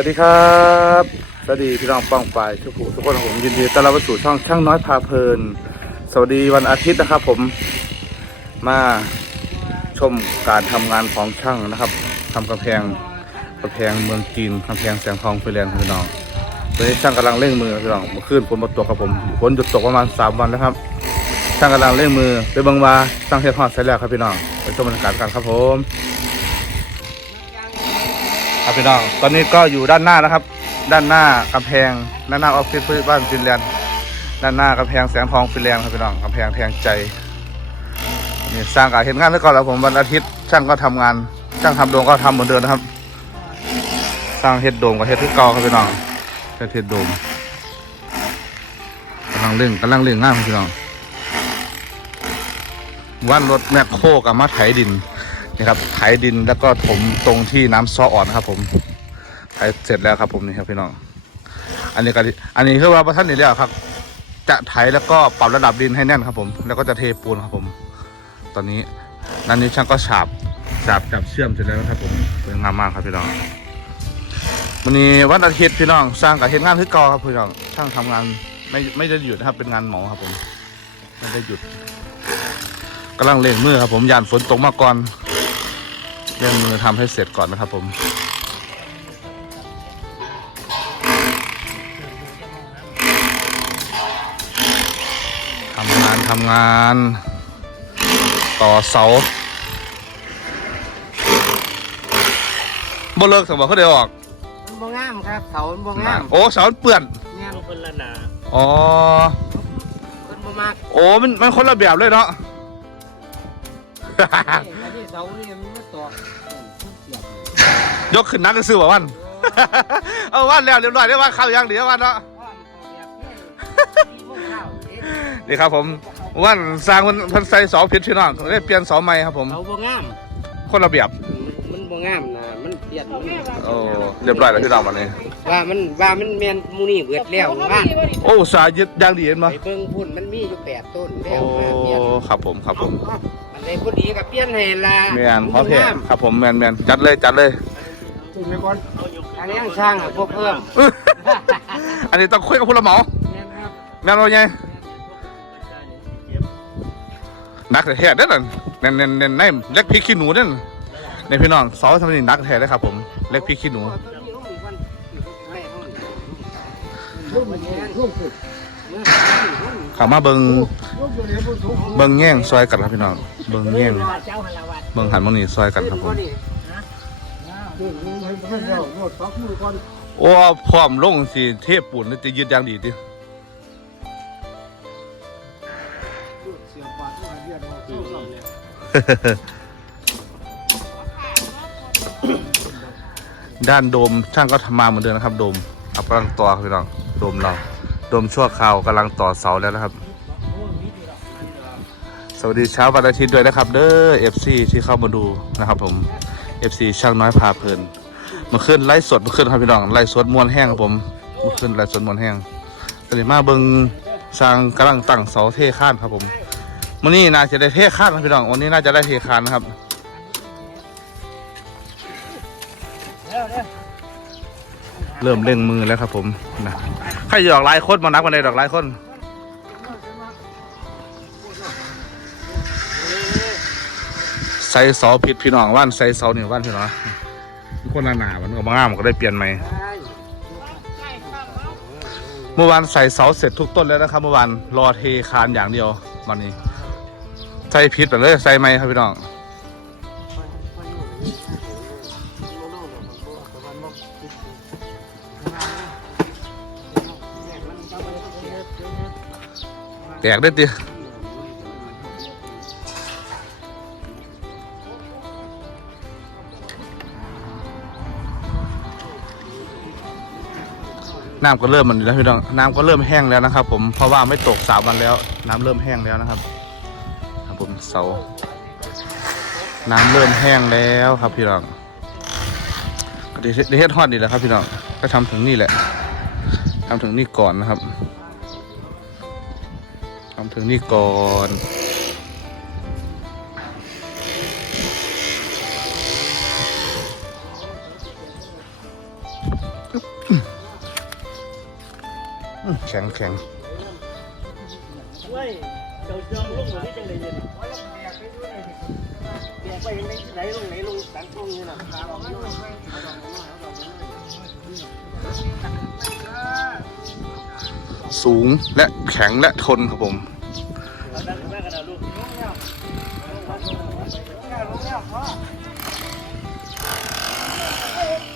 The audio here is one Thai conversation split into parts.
วัสดีครับ สวัสดีพี่น้องป้องปายทุกผู้ทุกคนผมยินดีต้อนรับสู่ช่องช่างน้อยพาเพลิน สวัสดีวันอาทิตย์นะครับ ผมมาชมการทำงานของช่างนะครับทำกำแพงกำแพงเมืองจีนกำแพงแสงทองไฟแลนด์ครับพี่น้องตอนนี้ช่างกำลังเร่งมือพี่น้องเมื่อคืนฝนมาตกครับผมฝนหยุดตกประมาณสามวันแล้วครับช่างกำลังเร่งมือไปบังวาช่างเทพฮอดเสร็จแล้วครับพี่น้องไปชมบรรยากาศกันครับผม ครับพี่น้อง ตอนนี้ก็อยู่ด้านหน้านะครับ ด้านหน้ากำแพงด้านหน้าออฟฟิศบ้านฟินแลนด์ด้านหน้ากำแพงแสงทองฟินแลนด์ครับพี่น้องกำแพงแทงใจนี่สร้างการเห็นงานแล้วก่อนแล้วผมวันอาทิตย์ช่างก็ทำงาน ช่างทำโดมก็ทำเหมือนเดิมนะครับ สร้างเฮ็ดโดมกับเฮ็ดที่ก่าครับพี่น้องเฮ็ดเฮ็ดโดมกำลังเร่งกำลังเร่งงานครับพี่น้องวันรถแมคโครกับมาไถดิน นี่ครับไถดินแล้วก็ถมตรงที่น้ำซ้ออ่อนครับ ผมไถเสร็จแล้วครับ ผมนี่ครับพี่น้อง อันนี้ก็อันนี้คือว่าพระท่านนี่แล้วครับ จะไถแล้วก็ปรับระดับดินให้แน่นครับ ผม แล้วก็จะเทปูนครับผม ตอนนี้นั่นนี้ช่างก็ฉาบฉาบจับเชื่อมเสร็จแล้วครับผมสวยงามมากครับพี่น้องวันนี้วันอาทิตย์พี่น้องสร้างกับเห็นงานที่กอครับพี่น้องช่างทำงานไม่ไม่ได้หยุดนะครับเป็นงานหมาครับผมไม่ได้หยุดกำลังเร่งมือครับผมยานฝนตกมาก่อน เรื่องมือทำให้เสร็จก่อนนะครับผมทำงานทำงาน ต่อเสาบ่เลิกสมบัติเขาเดียวออกมันบ่งามครับเสามันบ่งามโอ้เสามันเปื่อนงามคนละหนาอ๋อเพิ่นบ่มากโอ้มันมันคนละแบบเลยเนาะ อันนี้เสานี่มัน กขึ้นนักก็ซื้อว่าวัน เอาวันแล้วเรียบร้อยได้ว่าเข้าอย่างเดียววันเนาะนี่ครับผมวันสร้างมันพันใส่เสาผิดพี่น้องเลยเปลี่ยนเสาใหม่ครับผมเสาบ่งาม คนละแบบมันบ่งามนะมันเปลี่ยนโอ้เรียบร้อยแล้วพี่น้องวันนี้ว่ามันว่ามันแม่นหมู่นี่เบิดแล้วว่าโอ้สายยึดอย่างดีเห็นไปปะเบิ่งพุ่นมันมีอยู่แปดต้นแล้วโอ้มาเปลี่ยนครับผมครับผมอันใดบ่ดีก็เปลี่ยนให้ละแมนเพราะเพจครับผมแมนแมนจัดเลยจัดเลย ถูกไหมก่อนอันนี้ยังสร้างอะพวกเพิ่มอันนี้ต้องคุยกับผู้รับเหมาแม่นครับแมนว่าไงนักแต่แท้เด้อนั่นเน้นเน้นเน้นในเล็กพริกขี้หนูเด้อในพี่น้องซอสทำนี่นักแท้เลยครับผม เล็กพริกขี้หนูขามาเบิงเบิงแง่งซอยกันครับพี่น้อง เบิงแง่งเบิงหันมังนี่ซอยกันครับผม โอ้พร้อมลงสิเทพปุ่นนี่จะยืดอยางดีดิด้านโดมช่างก็ทำมาเหมือนเดิมนะครับ โดมเอับกำลังต่อพี่น้องโดมเราโดมชั่วคราวกำลังต่อเสาแล้วนะครับ สวัสดีเช้าวันอาทิตย์ด้วยนะครับ เด้อ FC ที่เข้ามาดูนะครับผม FC ช่างน้อยพาเพลินเมาขึ้นไลฟ์สดเมาขึ้นครับพี่น้องไลฟ์สดมวนแห้งครับผมเมาขึ้นไลฟ์สดมวนแห้งตอนนี้มาเบิงสร้างกำลังตั้งเสาเทข้านครับผมวันนี้น่าจะได้เทข้านครับพี่น้องวันนี้น่าจะได้เทข้านนะครับเริ่มเร่งมือแล้วครับผมนะใครจะดอกลายคนมานักมาเลยดอกลายคน ส่เสาผิดพี่น้องว่านใส่เสาหนึ่งว่านพี่น้องคนหนาๆมันก็มางามก็ได้เปลี่ยนใหม่เมื่อวานใส่เสาเสร็จทุกต้นแล้วนะครับ เมื่อวานรอเทคานอย่างเดียววันนี้ใส่ผิดไปเลยใส่ไหมครับพี่น้องแตกได้ติ น้ำก็เริ่มมันแล้วพี่น้องน้ำก็เริ่มแห้งแล้วนะครับ ผมเพราะว่าไม่ตกสามวันแล้ว น้ำเริ่มแห้งแล้วนะครับครับผมเสา น้ำเริ่มแห้งแล้วครับพี่น้องก็ได้ได้เฮ็ดฮอดนี่แหละครับพี่น้องก็ทำถึงนี่แหละทำถึงนี่ก่อนนะครับทำถึงนี่ก่อน ตรงนี่น่ะสูงและแข็งและทนครับผมเอาดังแม่กันนะลูก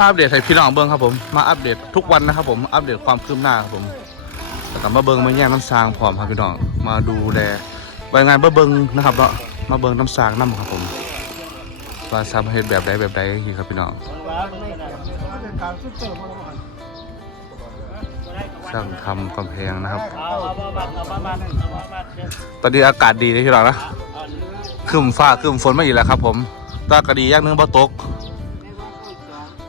อัปเดตให้พี่น้องเบิ้งครับผม มาอัปเดตทุกวันนะครับผม อัปเดตความคืบหน้าครับผม แล้วก็มาเบิงมาแย่งน้ำซางพร้อมครับพี่น้อง มาดูแลรายงานมาเบิงนะครับเนาะ มาเบิงน้ำซางน้ำครับผมว่าสามเฮ็ดแบบใดแบบใดอีกครับพี่น้องว้ามึงกันนะช่างทำกำแพงนะครับ ตอนนี้อากาศดีเลยพี่น้องนะเอาครึ้มฟ้าครึ้มฝนมาอีกแล้วครับ ผมตากระดีอย่างนึงบ่ตก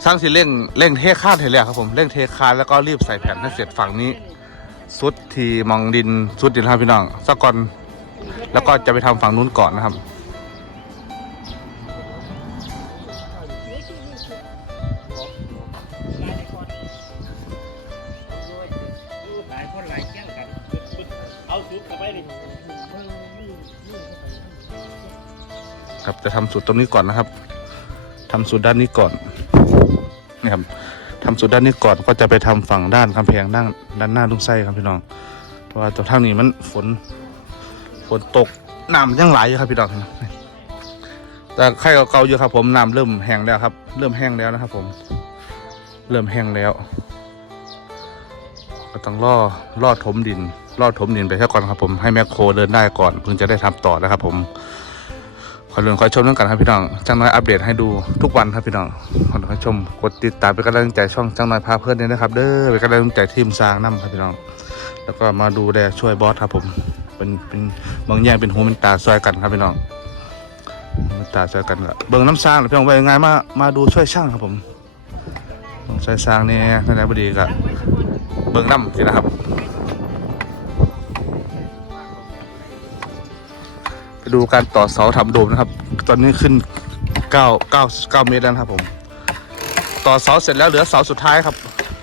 ช่างสิเร่งเร่งเทคานให้แล้วครับผมเร่งเทคานแล้วก็รีบใส่แผ่นให้เสร็จฝั่งนี้ สุดทีมองดินสุดดินครับพี่น้องสักก่อนแล้วก็จะไปทำฝั่งนู้นก่อนนะครับ ครับจะทำสุดตรงนี้ก่อนนะครับทำสุดด้านนี้ก่อนนี่ครับทำสุดด้านนี้ก่อนก็จะไปทำฝั่งด้านกำแพงด้าน ด้านหน้าลุงไส้ครับพี่น้อง เพราะว่าตัวทางนี้มันฝนฝนตกน้ำยังไหลอยู่ครับพี่น้องแต่ใครเก่าๆอยู่ครับ ผมน้ำเริ่มแห้งแล้วครับ เริ่มแห้งแล้วนะครับ ผม เริ่มแห้งแล้ว ก็ต้องล่อล่อถมดินล่อถมดินไปแค่ก่อนครับ ผมให้แมคโครเดินได้ก่อนเพิ่งจะได้ทำต่อนะครับ ผม ขอเรื่องขอชมด้วยกันครับพี่น้องจังน้อยอัปเดตให้ดูทุกวันครับพี่น้องขอขอชมกดติดตามเป็นกำลังใจช่องจังน้อยพาเพื่อนด้วยนะครับ เด้อเป็นกำลังใจทีมสร้างน้ำครับพี่น้อง แล้วก็มาดูแลช่วยบอสครับผม เป็นเป็นบางอย่งเป็นหูเป็นตาช่วยกันครับพี่น้องตาช่วยกันละเบิ่งน้ำสร้างหรือพี่น้องไว้ยังไงมามาดูช่วยช่างครับผมต้องช่วยสร้างนี่นั่นแหละพอดีก็เบิ่งน้ำสินะครับ ดูการต่อเสาทำโดมนะครับ ตอนนี้ขึ้น9 9 9เมตรแล้วนะครับผม ต่อเสาเสร็จแล้วเหลือเสาสุดท้ายครับ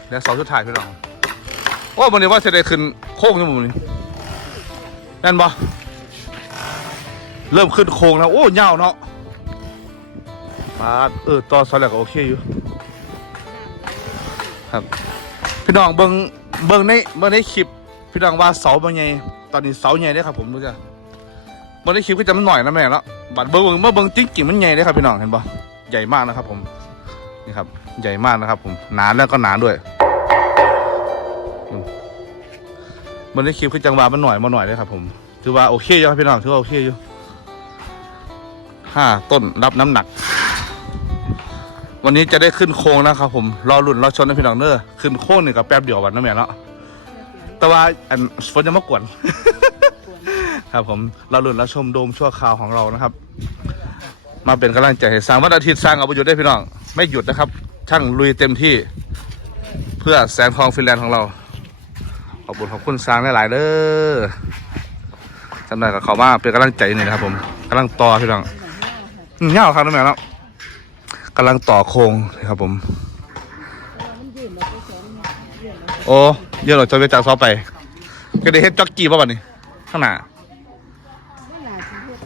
เหลือเสาสุดท้ายพี่น้องโอ้วันนี้ว่าจะได้ขึ้นโค้งใช่ไหมวันนี้นั่นปะเริ่มขึ้นโค้งแล้วโอ้ยาวเนาะมาเออต่อเสาแล้วก็โอเคอยู่ครับพี่น้องเบิ้งเบิ้งในเบิ้งในคลิปพี่น้องว่าเสาเป็นไงตอนนี้เสาใหญ่ได้ครับผมดูจ้ะ บนได้คลิปก็จะมันหน่อยนะแม่เนาะบัตรเบิ้งเมื่อเบิ้งจริงจริงมันใหญ่เลยครับพี่น้องเห็นปะใหญ่มากนะครับ ผมนี่ครับ ใหญ่มากนะครับ ผมหนาแล้วก็หนาด้วยอืมบนได้คลิปคือจังหวะมันหน่อยมาหน่อยเลยครับ ผมถือว่าโอเคอยู่ครับพี่น้องถือว่าโอเคอยู่ห้าต้นรับน้ำหนัก วันนี้จะได้ขึ้นโค้งนะครับ ผมรอรุ่นรอชนนะพี่น้องเด้อขึ้นโค้งหนึ่งกับแป๊บเดียววันนะแม่เนาะแต่ว่าอันฝนจะมากวน ครับผมเราหลุนเราชมโดมชั่วคราวของเรานะครับ มาเป็นกำลังใจให้สร้างวันอาทิตย์สร้างเอาประโยชน์ได้พี่น้อง ไม่หยุดนะครับ ช่างลุยเต็มที่ เพื่อแสงทองฟินแลนด์ของเรา ขอบคุณขอบคุณสร้างหลายๆเด้อจำได้กับเขามาเป็นกำลังใจนี่นะครับผมกำลังต่อพี่น้องอืมเงาครับนั่นแหละเนาะกำลังต่อโครงนะครับผม โอ้เยอะหรอจะไปจากซอไป ก็ได้เฮ็ดจ็อกกี้ป่ะบัดนี้ข้างหน้า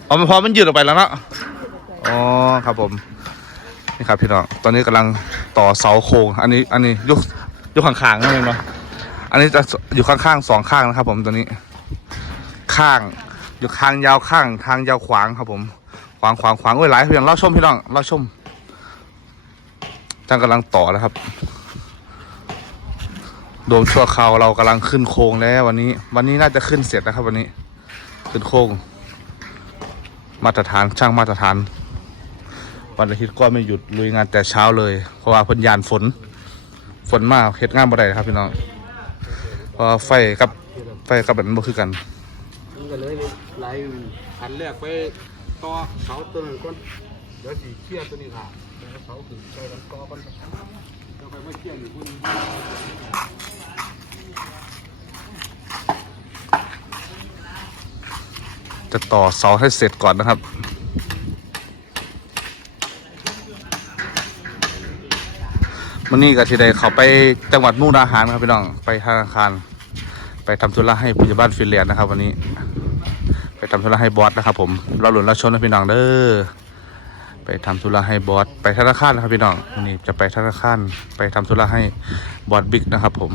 อ๋อมันพอมันยืดออกไปแล้วเนาะอ๋อครับผมนี่ครับพี่น้องตอนนี้กำลังต่อเสาโครงอันนี้อันนี้ยกยกข้างๆนั่นเองเนาะอันนี้จะอยู่ข้างๆสองข้างนะครับ ผมตัวนี้ ข้างอยู่ข้างยาวข้างทางยาวขวางครับ ผม ขวางขวางขวางโอ้ยหลายพี่น้องเราชมพี่น้องเราชมจังกำลังต่อแล้วครับโดมชั่วคราวเรากำลังขึ้นโค้งแล้ววันนี้ วันนี้น่าจะขึ้นเสร็จนะครับ วันนี้ ขึ้นโค้ง มาตรฐานช่างมาตรฐาน วันอาทิตย์ก็ไม่หยุดลุยงานแต่เช้าเลย เพราะว่าเพิ่นยานฝน ฝนมากเฮ็ดงานบ่ได้ครับพี่น้องพราะว่าไฟกับไฟกับแบบนั้นบ่คือกันมันก็เลยไหลอันแรกไปต่อเสาต้นก่อนเดี๋ยวสิเคลียร์ตัวนี้ค่ะแล้วเสาขึ้นใส่กันต่อกันเดี๋ยวไปไม่เคลียร์อยู่พุ่น จะต่อเสาให้เสร็จก่อนนะครับวันนี้ก็ที่ได้เขาไปจังหวัดมุกดาหารครับพี่น้องไปธนาคาร ไปทำธุระให้ผู้ใหญ่บ้านฟินแลนด์นะครับ วันนี้ ไปทำธุระให้บอสนะครับ ผมเราหลุนเราชนนะพี่น้องเด้อไปทำธุระให้บอสไปธนาคารนะครับพี่น้องวันนี้จะไปธนาคารไปทำธุระให้บอสบิ๊กนะครับ ผม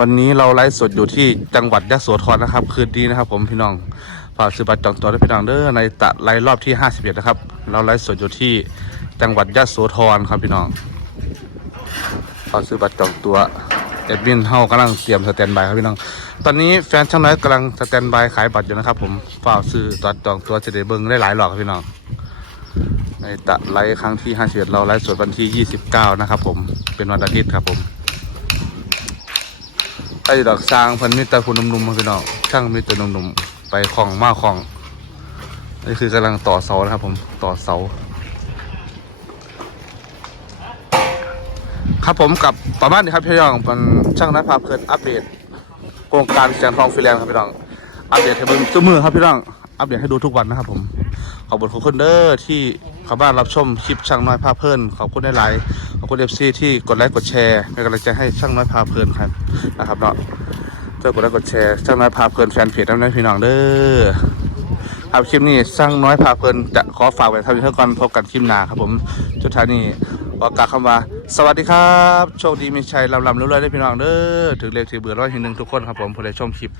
วันนี้เราไลฟ์สดอยู่ที่จังหวัดยะโสธรนะครับ คืนนี้นะครับ ผมพี่น้องฝากซื้อบัตรจองตัวด้วยพี่น้องเด้อในตะไลฟ์รอบที่51นะครับ เราไลฟ์สดอยู่ที่จังหวัดยะโสธรครับพี่น้องฝากซื้อบัตรจองตัวเอ็ดมินเฮากำลังเตรียมสแตนบายครับพี่น้อง ตอนนี้แฟนช่างน้อยกำลังสแตนบายขายบัตรอยู่นะครับ ผมฝากซื้อตัวจองตัวจะได้เบิ้งได้หลายหลอกครับพี่น้อง ในตะไลฟ์ครั้งที่51เราไลฟ์สดวันที่ 29 นะครับ ผมเป็นวันอาทิตย์ครับผม ไอ้ดอกสางพันมิตรคุณนุ่มๆพี่น้องช่างมิตรนุ่มๆไปคลองมาคลองนี่คือกำลังต่อเสานะครับผมต่อเสา ครับผมกับประมาณนี้ครับพี่น้องมันช่างนัดพาพเพลินอัปเดตโครงการแสงทองฟรีแลนซ์ครับพี่น้องอัปเดตให้เบิ่งทุกมือครับพี่น้องอัปเดตให้ดูทุกวันนะครับผมขอบคุณทุกคนเด้อที่เข้ามานรับชมคลิปช่างน้อยพาพเพลินขอบคุณได้หลาย ขอบคุณเอฟซีที่กดไลค์กดแชร์เป็นกำลังใจให้ช่างน้อยพาเพลินครับนะครับเนาะช่วยกดไลค์กดแชร์ช่างน้อยพาเพลินแฟนเพจน้ำน้อยพี่น้องเด้อครับคลิปนี้ช่างน้อยพาเพลินจะขอฝากไว้เท่านี้เท่ากันพบกันคลิปหน้าครับผมจุดท้ายนี้ขอกล่าวคำว่า สวัสดีครับ โชคดีมีชัยลำลำเรื่อยๆได้พี่น้องเด้อถึงเลขที่เบื่อร้อยหนึ่งทุกคนครับผมผู้ใดชมคลิป